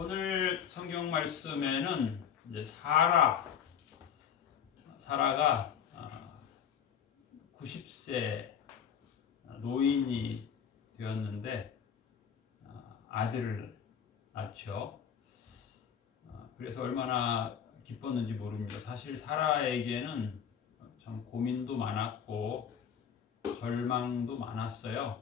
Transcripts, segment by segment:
오늘 성경 말씀에는 이제 사라가 90세 노인이 되었는데 아들을 낳죠. 그래서 얼마나 기뻤는지 모릅니다. 사실 사라에게는 참 고민도 많았고 절망도 많았어요.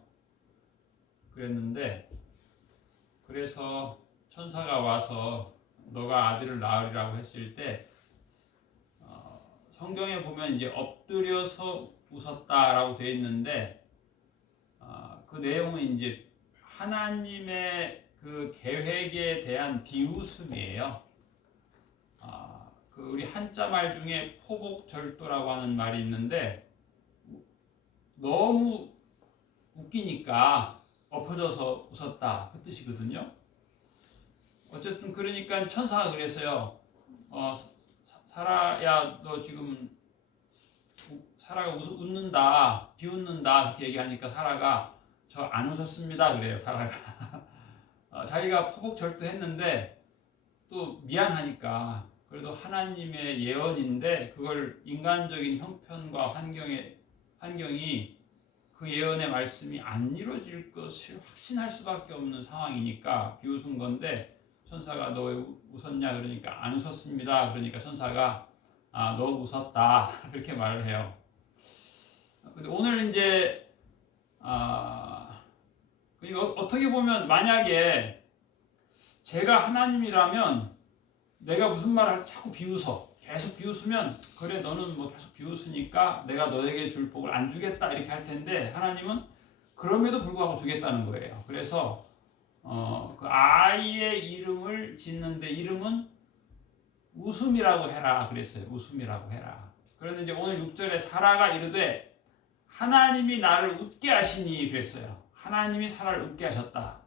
그래서 천사가 와서 너가 아들을 낳으리라고 했을 때 성경에 보면 이제 엎드려서 웃었다라고 되어 있는데 그 내용은 이제 하나님의 그 계획에 대한 비웃음이에요. 그 우리 한자 말 중에 포복절도라고 하는 말이 있는데 너무 웃기니까 엎어져서 웃었다 그 뜻이거든요. 어쨌든 그러니까 천사가 그랬어요. 사라야 너 지금 사라가 웃는다 비웃는다 그렇게 얘기하니까 사라가 저 안 웃었습니다 그래요. 사라가 자기가 포복절도했는데 또 미안하니까 그래도 하나님의 예언인데 그걸 인간적인 형편과 환경이 그 예언의 말씀이 안 이루어질 것을 확신할 수밖에 없는 상황이니까 비웃은 건데 천사가 너 왜 웃었냐 그러니까 안 웃었습니다. 그러니까 천사가 너 웃었다 그렇게 말을 해요. 근데 오늘 이제 어떻게 보면 만약에 제가 하나님이라면 내가 무슨 말을 할 때 자꾸 비웃어. 계속 비웃으면 그래 너는 뭐 계속 비웃으니까 내가 너에게 줄 복을 안 주겠다 이렇게 할 텐데 하나님은 그럼에도 불구하고 주겠다는 거예요. 그래서 그 아이의 이름을 짓는데 이름은 웃음이라고 해라 그랬어요. 웃음이라고 해라. 그런데 이제 오늘 6절에 사라가 이르되 하나님이 나를 웃게 하시니 그랬어요. 하나님이 사라를 웃게 하셨다.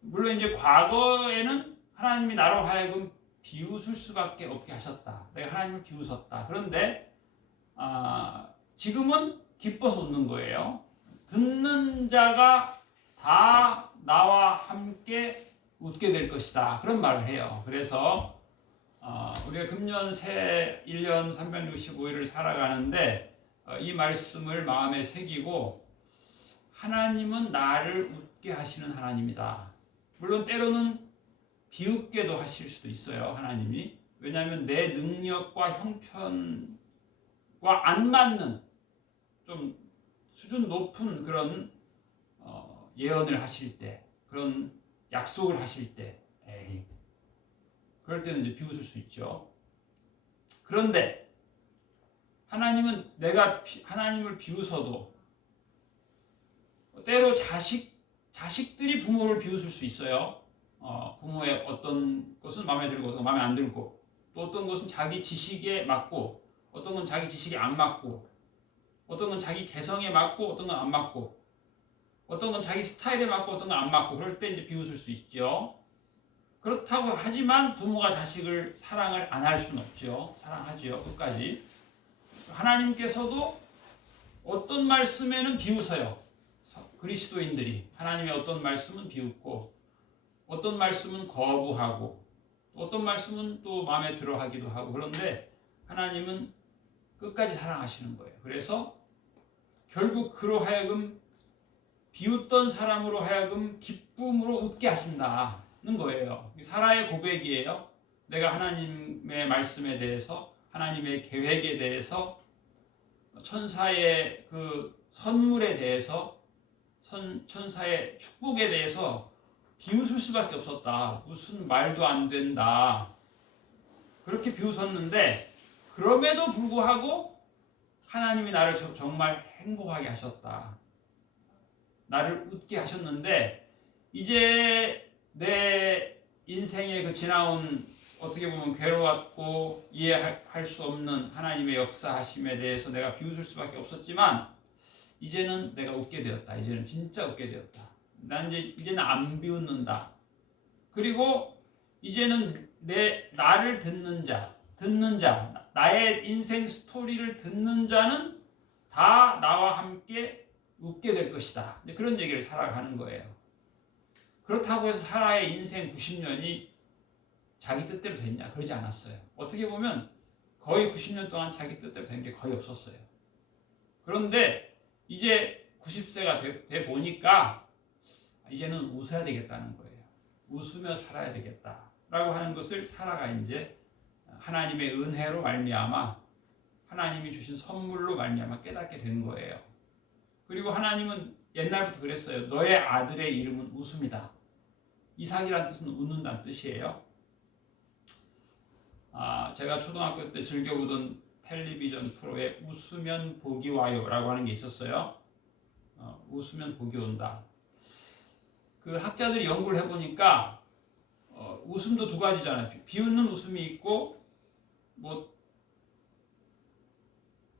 물론 이제 과거에는 하나님이 나로 하여금 비웃을 수밖에 없게 하셨다. 내가 하나님을 비웃었다. 그런데 지금은 기뻐서 웃는 거예요. 듣는 자가 다 나와 함께 웃게 될 것이다. 그런 말을 해요. 그래서 우리가 금년 새 1년 365일을 살아가는데 이 말씀을 마음에 새기고 하나님은 나를 웃게 하시는 하나님이다. 물론 때로는 비웃게도 하실 수도 있어요. 하나님이. 왜냐하면 내 능력과 형편과 안 맞는 좀 수준 높은 그런 예언을 하실 때 그런 약속을 하실 때 그럴 때는 이제 비웃을 수 있죠. 그런데 하나님은 내가 하나님을 비웃어도 때로 자식들이 부모를 비웃을 수 있어요. 부모의 어떤 것은 마음에 들고 어떤 건 마음에 안 들고 또 어떤 것은 자기 지식에 맞고 어떤 건 자기 지식에 안 맞고 어떤 건 자기 개성에 맞고 어떤 건 안 맞고 어떤 건 자기 스타일에 맞고 어떤 건 안 맞고 그럴 때 이제 비웃을 수 있죠. 그렇다고 하지만 부모가 자식을 사랑을 안 할 수는 없죠. 사랑하지요. 끝까지. 하나님께서도 어떤 말씀에는 비웃어요. 그리스도인들이 하나님의 어떤 말씀은 비웃고 어떤 말씀은 거부하고 어떤 말씀은 또 마음에 들어 하기도 하고 그런데 하나님은 끝까지 사랑하시는 거예요. 그래서 결국 그로 하여금 비웃던 사람으로 하여금 기쁨으로 웃게 하신다는 거예요. 사라의 고백이에요. 내가 하나님의 말씀에 대해서 하나님의 계획에 대해서 천사의 그 선물에 대해서 천사의 축복에 대해서 비웃을 수밖에 없었다. 무슨 말도 안 된다. 그렇게 비웃었는데 그럼에도 불구하고 하나님이 나를 정말 행복하게 하셨다. 나를 웃게 하셨는데 이제 내 인생의 그 지나온 어떻게 보면 괴로웠고 이해할 수 없는 하나님의 역사하심에 대해서 내가 비웃을 수밖에 없었지만 이제는 내가 웃게 되었다. 이제는 진짜 웃게 되었다. 난 이제는 안 비웃는다. 그리고 이제는 나를 듣는 자, 나의 인생 스토리를 듣는 자는 다 나와 함께 웃게 될 것이다. 그런 얘기를 살아가는 거예요. 그렇다고 해서 사라의 인생 90년이 자기 뜻대로 됐냐? 그러지 않았어요. 어떻게 보면 거의 90년 동안 자기 뜻대로 된 게 거의 없었어요. 그런데 이제 90세가 돼 보니까 이제는 웃어야 되겠다는 거예요. 웃으며 살아야 되겠다라고 하는 것을 사라가 이제 하나님의 은혜로 말미암아 하나님이 주신 선물로 말미암아 깨닫게 된 거예요. 그리고 하나님은 옛날부터 그랬어요. 너의 아들의 이름은 웃음이다. 이삭이란 뜻은 웃는다는 뜻이에요. 제가 초등학교 때 즐겨보던 텔레비전 프로에 웃으면 복이 와요라고 하는 게 있었어요. 웃으면 복이 온다. 그 학자들이 연구를 해보니까 웃음도 두 가지잖아요. 비웃는 웃음이 있고 뭐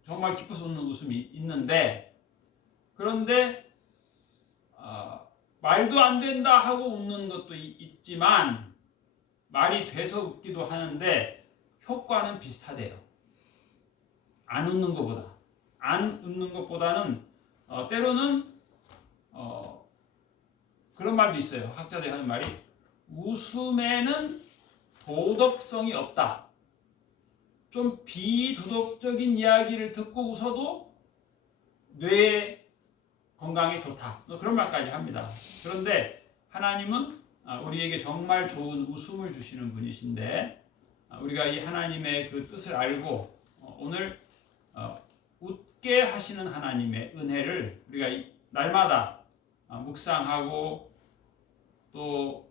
정말 기뻐서 웃는 웃음이 있는데, 그런데 말도 안 된다 하고 웃는 것도 있지만 말이 돼서 웃기도 하는데 효과는 비슷하대요. 안 웃는 것보다. 안 웃는 것보다는 때로는 그런 말도 있어요. 학자들이 하는 말이 웃음에는 도덕성이 없다. 좀 비도덕적인 이야기를 듣고 웃어도 뇌 건강에 좋다. 그런 말까지 합니다. 그런데 하나님은 우리에게 정말 좋은 웃음을 주시는 분이신데, 우리가 이 하나님의 그 뜻을 알고 오늘 웃게 하시는 하나님의 은혜를 우리가 날마다 묵상하고 또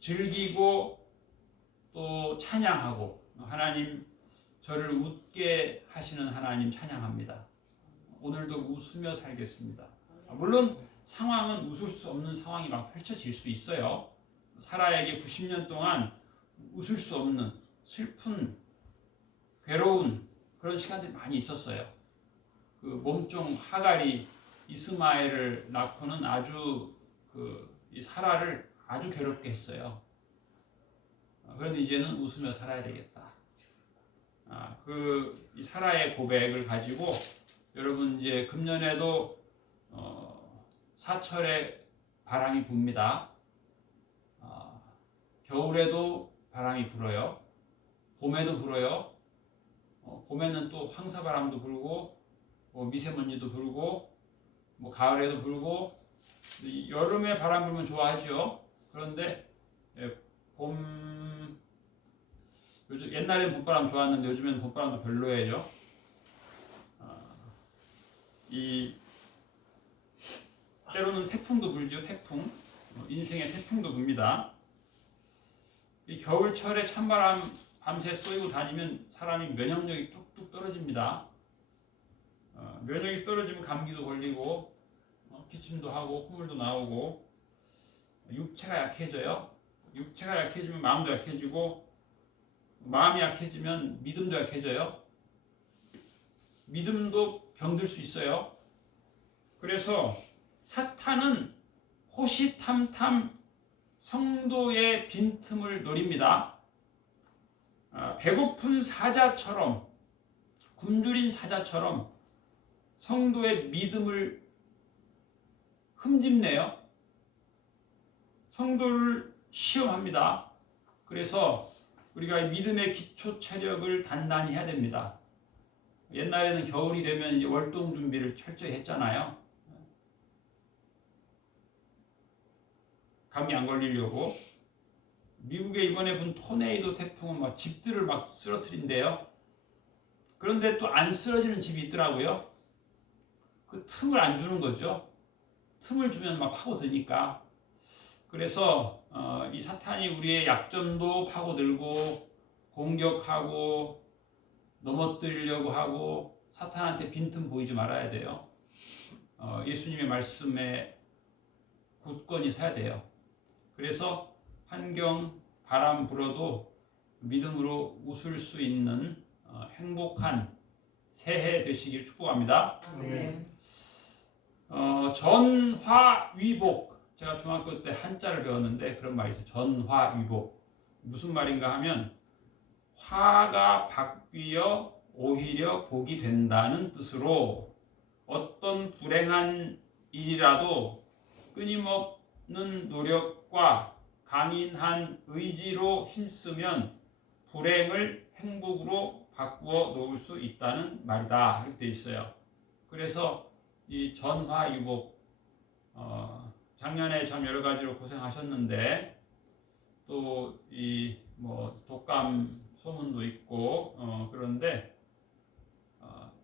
즐기고 또 찬양하고, 하나님 저를 웃게 하시는 하나님 찬양합니다. 오늘도 웃으며 살겠습니다. 물론 상황은 웃을 수 없는 상황이 막 펼쳐질 수 있어요. 사라에게 90년 동안 웃을 수 없는 슬픈, 괴로운 그런 시간들이 많이 있었어요. 그 몸종 하갈이 이스마엘을 낳고는 아주 이 사라를 아주 괴롭게 했어요. 그런데 이제는 웃으며 살아야 되겠다. 이 사라의 고백을 가지고 여러분 이제 금년에도 사철에 바람이 붑니다. 겨울에도 바람이 불어요. 봄에도 불어요. 봄에는 또 황사바람도 불고 미세먼지도 불고 가을에도 불고, 여름에 바람 불면 좋아하죠. 그런데 요즘 옛날에는 봄바람 좋았는데 요즘에는 봄바람도 별로예요. 때로는 태풍도 불죠. 태풍. 인생의 태풍도 붑니다. 이 겨울철에 찬바람 밤새 쏘이고 다니면 사람이 면역력이 뚝뚝 떨어집니다. 면역이 떨어지면 감기도 걸리고 기침도 하고 콧물도 나오고 육체가 약해져요. 육체가 약해지면 마음도 약해지고, 마음이 약해지면 믿음도 약해져요. 믿음도 병들 수 있어요. 그래서 사탄은 호시탐탐 성도의 빈틈을 노립니다. 배고픈 사자처럼, 굶주린 사자처럼 성도의 믿음을 흠집내요. 성도를 시험합니다. 그래서 우리가 믿음의 기초 체력을 단단히 해야 됩니다. 옛날에는 겨울이 되면 이제 월동 준비를 철저히 했잖아요. 감기 안 걸리려고. 미국에 이번에 분 토네이도 태풍은 막 집들을 막 쓰러뜨린대요. 그런데 또 안 쓰러지는 집이 있더라고요. 그 틈을 안 주는 거죠. 틈을 주면 막 파고드니까. 그래서 이 사탄이 우리의 약점도 파고들고 공격하고 넘어뜨리려고 하고, 사탄한테 빈틈 보이지 말아야 돼요. 예수님의 말씀에 굳건히 서야 돼요. 그래서 환경, 바람 불어도 믿음으로 웃을 수 있는 행복한 새해 되시길 축복합니다. 네. 전화위복. 제가 중학교 때 한자를 배웠는데 그런 말이 있어요. 전화위복. 무슨 말인가 하면 화가 바뀌어 오히려 복이 된다는 뜻으로, 어떤 불행한 일이라도 끊임없는 노력과 강인한 의지로 힘쓰면 불행을 행복으로 바꾸어 놓을 수 있다는 말이다. 이렇게 돼 있어요. 그래서 이 전화유복, 작년에 참 여러 가지로 고생하셨는데 또 이 뭐 독감 소문도 있고 그런데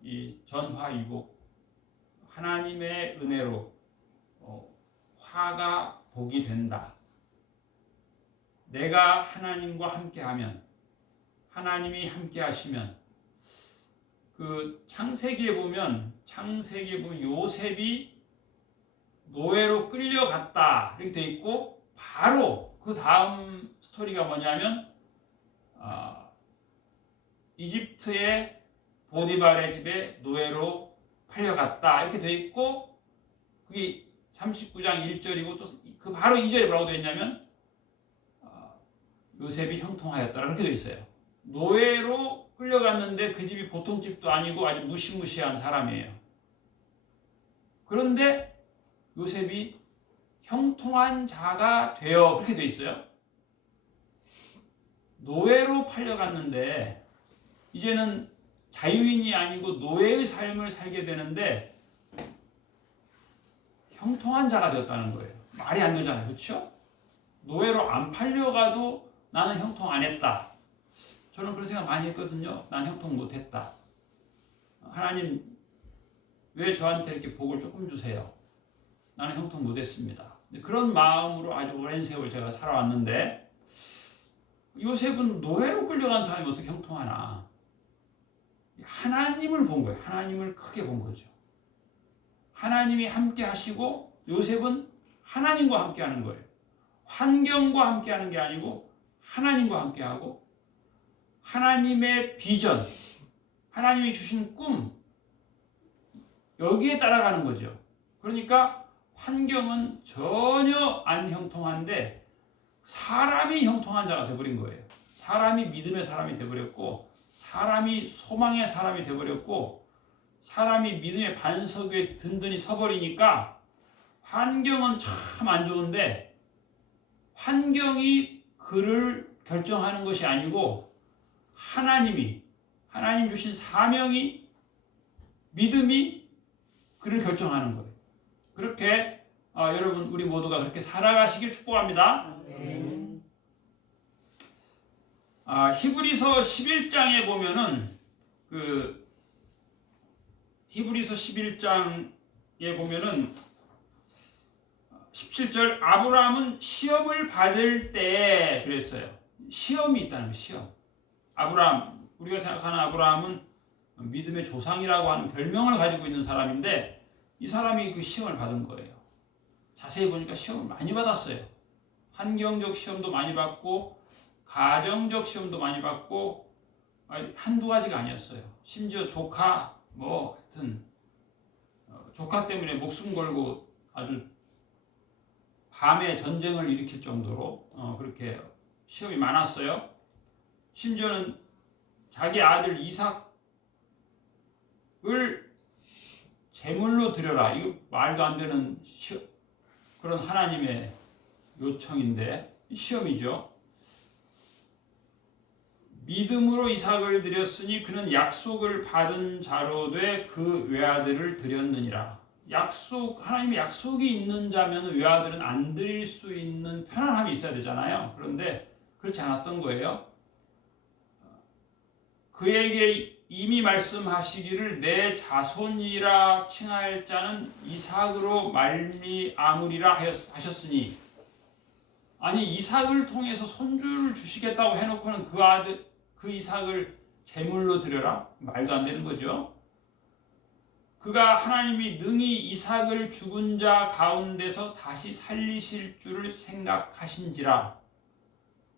이 전화유복 하나님의 은혜로 화가 복이 된다. 내가 하나님과 함께하면, 하나님이 함께하시면, 그 창세기에 보면 요셉이 노예로 끌려갔다 이렇게 돼 있고, 바로 그 다음 스토리가 뭐냐면 이집트의 보디발의 집에 노예로 팔려갔다 이렇게 돼 있고, 그게 39장 1절이고 또 그 바로 2절에 뭐라고 되어 있냐면 요셉이 형통하였다 이렇게 되어 있어요. 노예로 끌려갔는데 그 집이 보통 집도 아니고 아주 무시무시한 사람이에요. 그런데 요셉이 형통한 자가 되어 그렇게 되어 있어요. 노예로 팔려갔는데 이제는 자유인이 아니고 노예의 삶을 살게 되는데 형통한 자가 되었다는 거예요. 말이 안 되잖아요. 그렇죠? 노예로 안 팔려가도 나는 형통 안 했다. 저는 그런 생각 많이 했거든요. 난 형통 못 했다. 하나님 왜 저한테 이렇게 복을 조금 주세요? 나는 형통 못 했습니다. 그런 마음으로 아주 오랜 세월 제가 살아왔는데 요셉은 노예로 끌려간 사람이 어떻게 형통하나? 하나님을 본 거예요. 하나님을 크게 본 거죠. 하나님이 함께 하시고 요셉은 하나님과 함께 하는 거예요. 환경과 함께 하는 게 아니고 하나님과 함께 하고 하나님의 비전, 하나님이 주신 꿈 여기에 따라가는 거죠. 그러니까 환경은 전혀 안 형통한데 사람이 형통한 자가 되어버린 거예요. 사람이 믿음의 사람이 되어버렸고 사람이 소망의 사람이 되어버렸고 사람이 믿음의 반석 위에 든든히 서버리니까 환경은 참 안 좋은데 환경이 그를 결정하는 것이 아니고 하나님 주신 사명이 믿음이 그를 결정하는 거예요. 그렇게 여러분 우리 모두가 그렇게 살아가시길 축복합니다. 히브리서 11장에 보면은 히브리서 11장에 보면은 17절 아브라함은 시험을 받을 때 그랬어요. 시험이 있다는 거예요. 시험. 아브라함, 우리가 생각하는 아브라함은 믿음의 조상이라고 하는 별명을 가지고 있는 사람인데 이 사람이 그 시험을 받은 거예요. 자세히 보니까 시험을 많이 받았어요. 환경적 시험도 많이 받고 가정적 시험도 많이 받고 한두 가지가 아니었어요. 심지어 조카 하여튼 조카 때문에 목숨 걸고 아주 밤에 전쟁을 일으킬 정도로 그렇게 시험이 많았어요. 심지어는 자기 아들 이삭을 제물로 드려라. 이거 말도 안 되는 그런 하나님의 요청인데 시험이죠. 믿음으로 이삭을 드렸으니 그는 약속을 받은 자로 돼 그 외아들을 드렸느니라. 하나님의 약속이 있는 자면 외아들은 안 드릴 수 있는 편안함이 있어야 되잖아요. 그런데 그렇지 않았던 거예요. 그에게 이미 말씀하시기를 내 자손이라 칭할 자는 이삭으로 말미암으리라 하셨으니, 아니 이삭을 통해서 손주를 주시겠다고 해놓고는 그 이삭을 제물로 드려라? 말도 안 되는 거죠. 그가 하나님이 능히 이삭을 죽은 자 가운데서 다시 살리실 줄을 생각하신지라.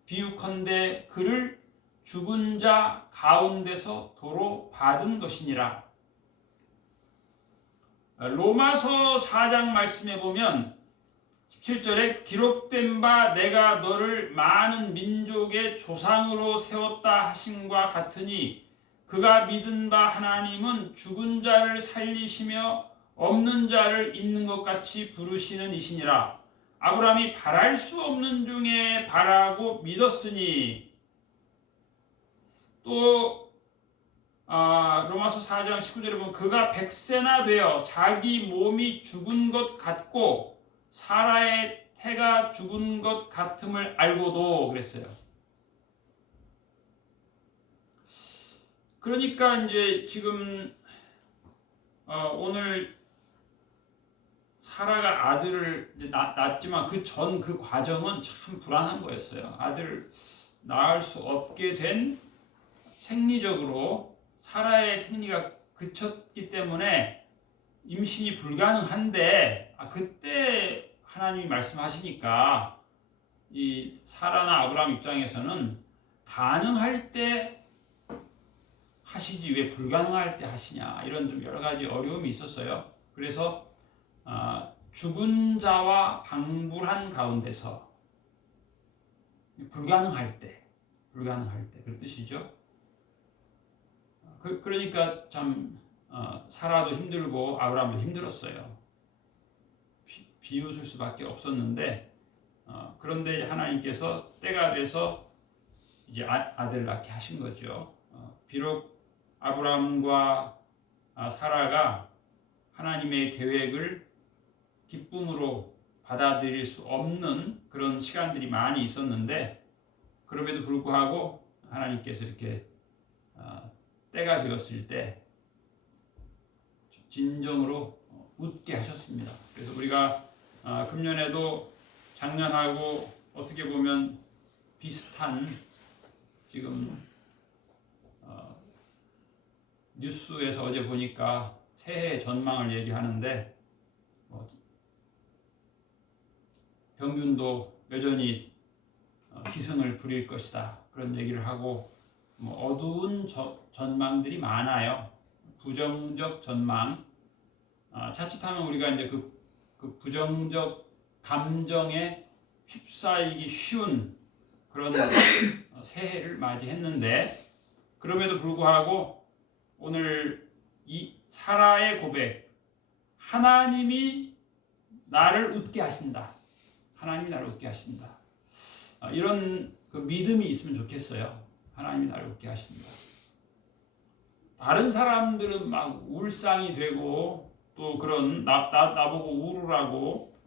비유컨대 그를 죽은 자 가운데서 도로 받은 것이니라. 로마서 4장 말씀에 보면 17절에 기록된 바 내가 너를 많은 민족의 조상으로 세웠다 하심과 같으니 그가 믿은 바 하나님은 죽은 자를 살리시며 없는 자를 있는 것 같이 부르시는 이시니라. 아브라함이 바랄 수 없는 중에 바라고 믿었으니 또 로마서 4장 19절에 보면 그가 100세나 되어 자기 몸이 죽은 것 같고 사라의 태가 죽은 것 같음을 알고도 그랬어요. 그러니까 이제 지금 오늘 사라가 아들을 낳았지만 그 전 그 과정은 참 불안한 거였어요. 아들을 낳을 수 없게 된 생리적으로 사라의 생리가 그쳤기 때문에 임신이 불가능한데 그때 하나님이 말씀하시니까 이 사라나 아브라함 입장에서는 가능할 때 하시지 왜 불가능할 때 하시냐 이런 좀 여러 가지 어려움이 있었어요. 그래서 죽은 자와 방불한 가운데서 불가능할 때 그런 뜻이죠. 그러니까 참 사라도 힘들고 아브라함도 힘들었어요. 비웃을 수밖에 없었는데 그런데 하나님께서 때가 돼서 이제 아들을 낳게 하신 거죠. 비록 아브라함과 사라가 하나님의 계획을 기쁨으로 받아들일 수 없는 그런 시간들이 많이 있었는데 그럼에도 불구하고 하나님께서 이렇게 때가 되었을 때 진정으로 웃게 하셨습니다. 그래서 우리가 금년에도 작년하고 어떻게 보면 비슷한 지금 뉴스에서 어제 보니까 새해 전망을 얘기하는데 병균도 여전히 기승을 부릴 것이다 그런 얘기를 하고 어두운 전망들이 많아요. 부정적 전망. 자칫하면 우리가 이제 그 부정적 감정에 휩싸이기 쉬운 그런 새해를 맞이했는데 그럼에도 불구하고 오늘 이 사라의 고백, 하나님이 나를 웃게 하신다. 하나님이 나를 웃게 하신다. 이런 그 믿음이 있으면 좋겠어요. 하나님이 나를 웃게 하신다. 다른 사람들은 막 울상이 되고 또 그런 나보고 울으라고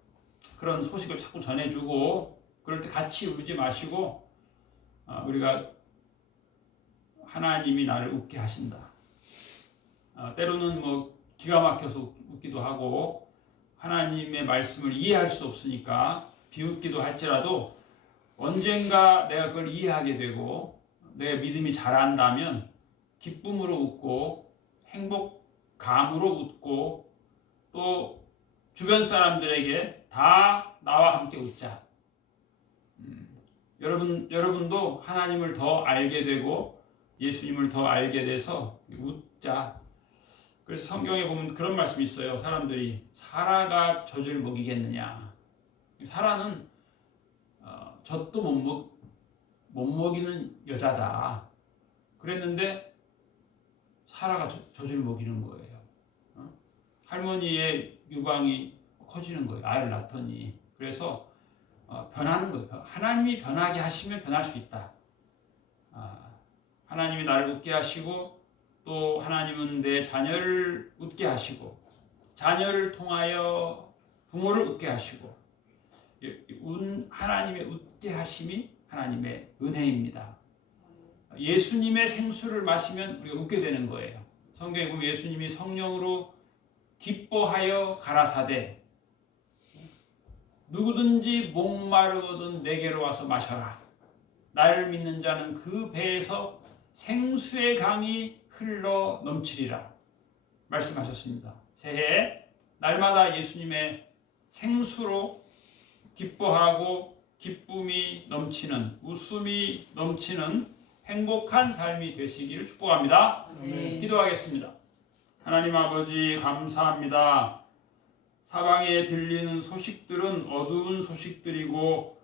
그런 소식을 자꾸 전해주고 그럴 때 같이 울지 마시고 우리가 하나님이 나를 웃게 하신다. 때로는 뭐 기가 막혀서 웃기도 하고 하나님의 말씀을 이해할 수 없으니까 비웃기도 할지라도 언젠가 내가 그걸 이해하게 되고 내 믿음이 자란다면 기쁨으로 웃고 행복감으로 웃고 또 주변 사람들에게 다 나와 함께 웃자. 여러분도 하나님을 더 알게 되고 예수님을 더 알게 돼서 웃자. 그래서 성경에 보면 그런 말씀이 있어요. 사람들이 사라가 젖을 먹이겠느냐. 사라는 젖도 못 먹이는 여자다. 그랬는데 사라가 젖을 먹이는 거예요. 할머니의 유방이 커지는 거예요. 아이를 낳더니. 그래서 변하는 거예요. 하나님이 변하게 하시면 변할 수 있다. 하나님이 나를 웃게 하시고 또 하나님은 내 자녀를 웃게 하시고 자녀를 통하여 부모를 웃게 하시고 하나님의 웃게 하심이 하나님의 은혜입니다. 예수님의 생수를 마시면 우리가 웃게 되는 거예요. 성경에 보면 예수님이 성령으로 기뻐하여 가라사대 누구든지 목마르거든 내게로 와서 마셔라. 나를 믿는 자는 그 배에서 생수의 강이 흘러 넘치리라 말씀하셨습니다. 새해 날마다 예수님의 생수로 기뻐하고 기쁨이 넘치는 웃음이 넘치는 행복한 삶이 되시기를 축복합니다. 기도하겠습니다. 하나님 아버지 감사합니다. 사방에 들리는 소식들은 어두운 소식들이고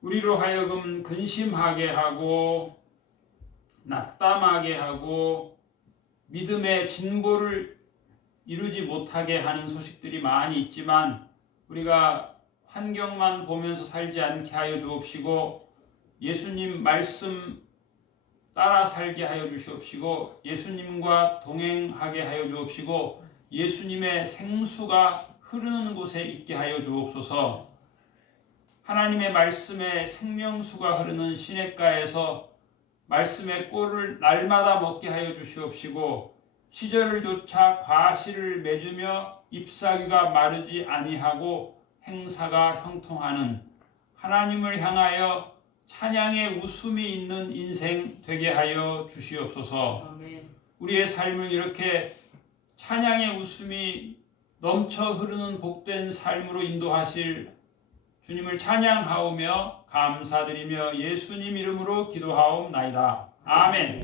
우리로 하여금 근심하게 하고 낙담하게 하고 믿음의 진보를 이루지 못하게 하는 소식들이 많이 있지만 우리가 환경만 보면서 살지 않게 하여 주옵시고 예수님 말씀 따라 살게 하여 주시옵시고 예수님과 동행하게 하여 주옵시고 예수님의 생수가 흐르는 곳에 있게 하여 주옵소서. 하나님의 말씀에 생명수가 흐르는 시냇가에서 말씀의 꿀을 날마다 먹게 하여 주시옵시고 시절을 조차 과실을 맺으며 잎사귀가 마르지 아니하고 행사가 형통하는 하나님을 향하여 찬양의 웃음이 있는 인생 되게 하여 주시옵소서. 아멘. 우리의 삶을 이렇게 찬양의 웃음이 넘쳐 흐르는 복된 삶으로 인도하실 주님을 찬양하오며 감사드리며 예수님 이름으로 기도하옵나이다. 아멘.